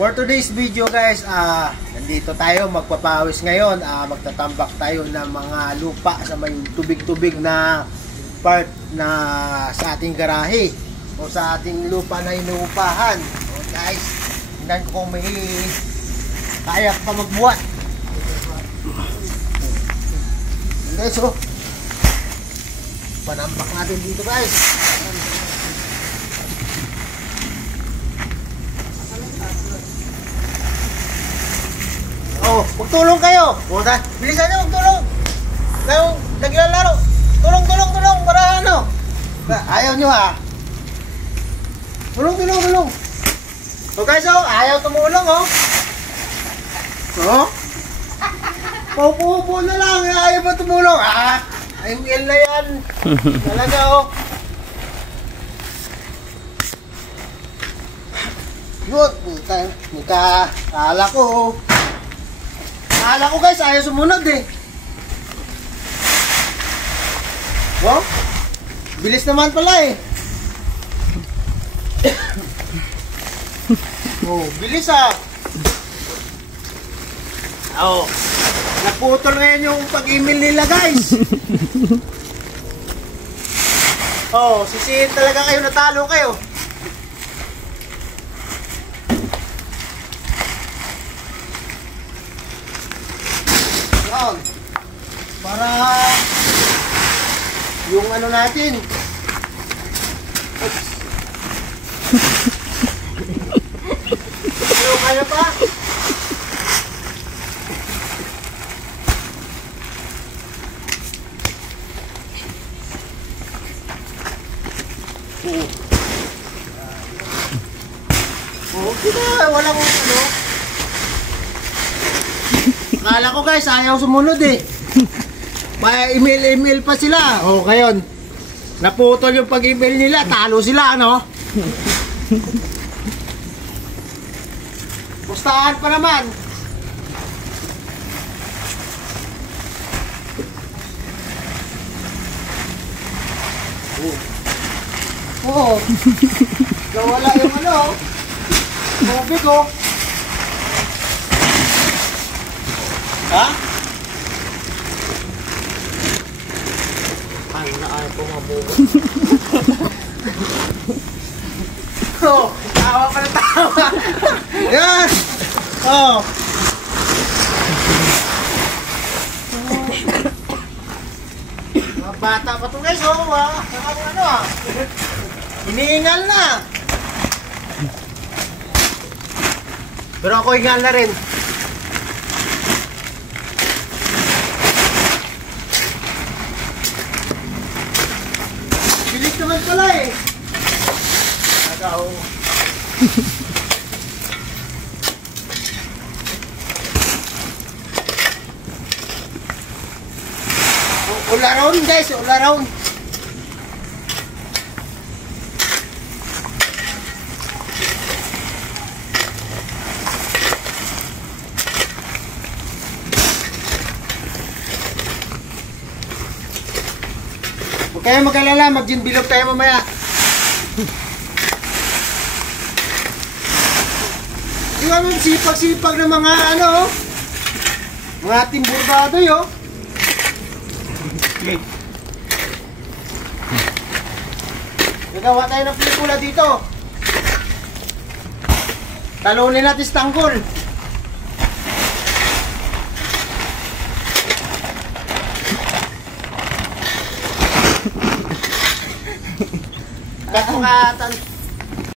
For today's video guys, nandito tayo magpapawis ngayon. Magtatambak tayo ng mga lupa sa may tubig-tubig na part na sa ating garahe o sa ating lupa na inuupahan. So guys, tingnan ko kung may kaya pa magbuhat. Guys, so panambak natin dito guys. Oh, magtulong kayo. Puta, bilisan niyo magtulong. Kayo naglalaro. Tulong para ano? Ayaw niyo ha. Tulong. So guys, oh, ayaw tumulong oh. Oh? Paupo na lang, ayaw ba tumulong? ML na yan. Talaga oh. Yun, kala ko guys, ayaw sumunod eh. Oh, bilis naman pala eh. Oh, bilis ah. Oh, naputol ngayon yung pag-email nila guys. Oh, sisihin talaga kayo, natalo kayo. Para yung ano natin. Pero kaya pa. Okay na, walang ano. Akala ko guys, ayaw sumunod eh. May email pa sila. O ngayon, naputol yung pag-email nila. Talo sila, ano? Pustahan pa naman. Oo. Nawala yung ano. Tubig oh. Ha? Ay, naay po mabuo. Oh, tawa pa na tawa. Yan! Oh. Mga bata pa ito guys, oh. Nakang ano ah. Iniingal na. Pero ako ingal na rin. Bilis naman pala eh. Nagaw. All around guys, all around. Huwag kayo mag-alala, mag-ginbilog tayo mamaya. Di ba mga sipag-sipag ng mga ano, mga timburdado yun. Nagawa tayo ng pelikula dito. Talunin natin sa tanggol.